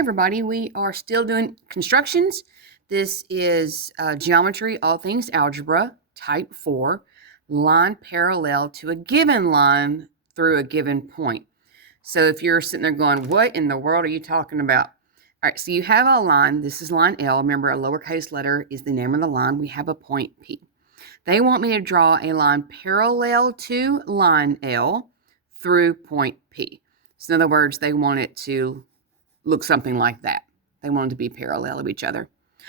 everybody, we are still doing constructions. This is geometry, all things algebra, type 4, line parallel to a given line through a given point. So if you're sitting there going, what in the world are you talking about? All right, so you have a line. This is line L. Remember, a lowercase letter is the name of the line. We have a point P. They want me to draw a line parallel to line L through point P. So in other words, they want it to look something like that. They want them to be parallel of each other.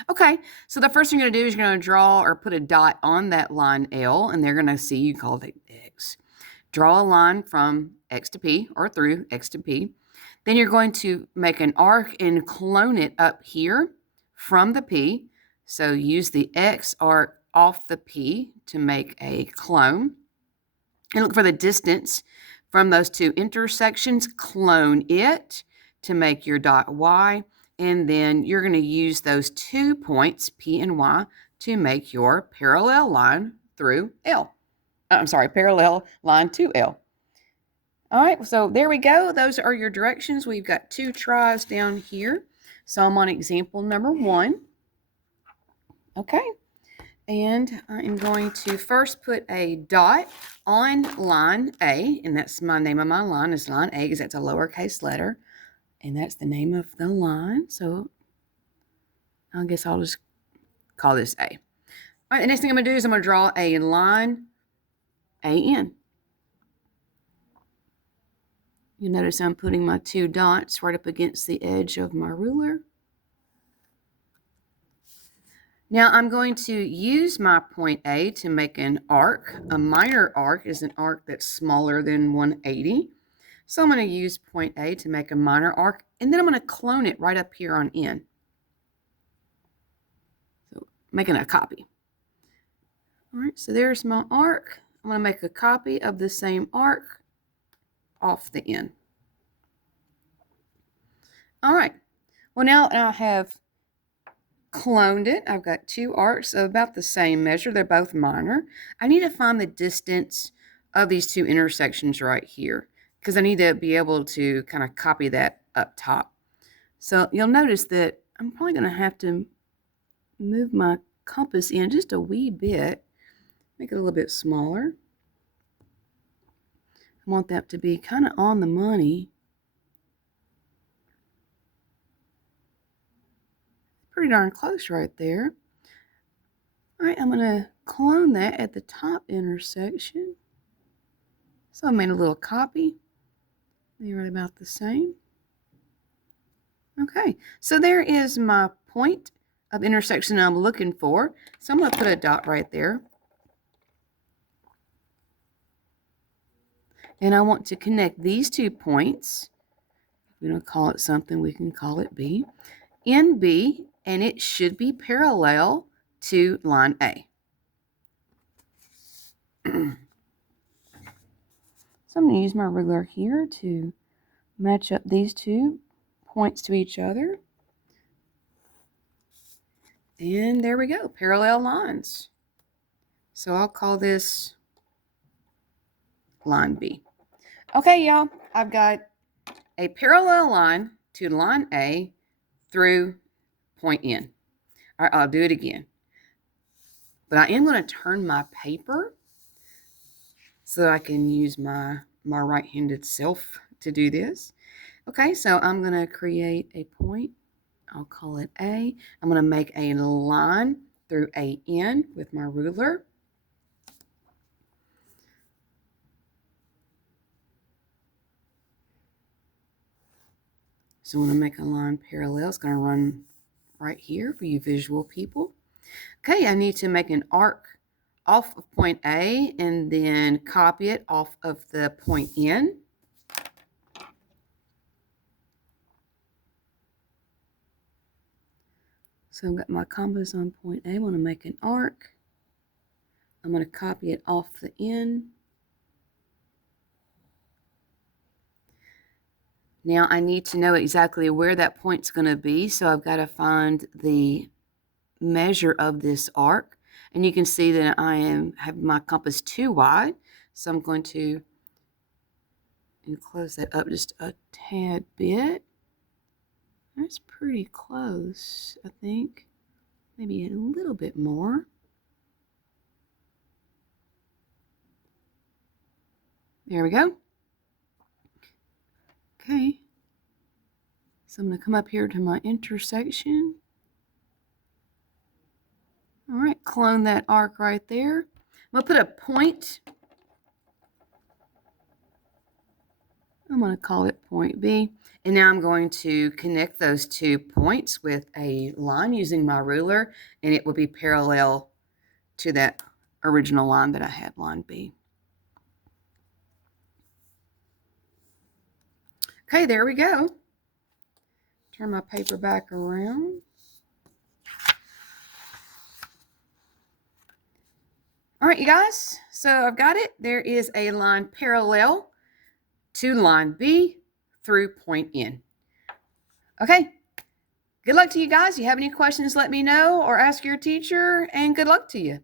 Okay, so the first thing you're going to do is you're going to draw or put a dot on that line L, and they're going to see you call it X. Draw a line from X to P or through X to P. Then you're going to make an arc and clone it up here from the P. So use the X arc off the P to make a clone. And look for the distance from those two intersections. Clone it to make your dot Y, and then you're going to use those 2 points, P and Y, to make your parallel line through L. Parallel line to L. All right, so there we go. Those are your directions. We've got 2 tries down here. So I'm on example number 1. Okay, and I am going to first put a dot on line A, and that's my name of my line is line A because that's a lowercase letter. And that's the name of the line. So I guess I'll just call this A. All right, the next thing I'm going to do is I'm going to draw a line AN. You'll notice I'm putting my 2 dots right up against the edge of my ruler. Now I'm going to use my point A to make an arc. A minor arc is an arc that's smaller than 180. So I'm going to use point A to make a minor arc, and then I'm going to clone it right up here on N. So making a copy. All right, so there's my arc. I'm going to make a copy of the same arc off the N. All right, well now I have cloned it. I've got 2 arcs of about the same measure. They're both minor. I need to find the distance of these 2 intersections right here, because I need to be able to kind of copy that up top. So you'll notice that I'm probably going to have to move my compass in just a wee bit, make it a little bit smaller. I want that to be kind of on the money. Pretty darn close right there. All right, I'm going to clone that at the top intersection. So I made a little copy. They're right about the same. Okay, so there is my point of intersection I'm looking for. So I'm going to put a dot right there. And I want to connect these 2 points. We're going to call it something, we can call it B. In B, and it should be parallel to line A. So I'm going to use my ruler here to match up these 2 points to each other. And there we go, parallel lines. So I'll call this line B. Okay, y'all, I've got a parallel line to line A through point N. All right, I'll do it again. But I am going to turn my paper so that I can use my right-handed self to do this. Okay, so I'm going to create a point. I'll call it A. I'm going to make a line through AN with my ruler. So I'm going to make a line parallel. It's going to run right here for you visual people. Okay, I need to make an arc off of point A and then copy it off of the point N. So I've got my compass on point A. I want to make an arc. I'm going to copy it off the N. Now I need to know exactly where that point's going to be, so I've got to find the measure of this arc. And you can see that I have my compass too wide, so I'm going to close that up just a tad bit. That's pretty close, I think. Maybe a little bit more. There we go. Okay. So I'm going to come up here to my intersection. All right, clone that arc right there. I'm going to put a point. I'm going to call it point B. And now I'm going to connect those 2 points with a line using my ruler, and it will be parallel to that original line that I had, line B. Okay, there we go. Turn my paper back around. All right, you guys, so I've got it. There is a line parallel to line B through point N. Okay, good luck to you guys. If you have any questions, let me know or ask your teacher, and good luck to you.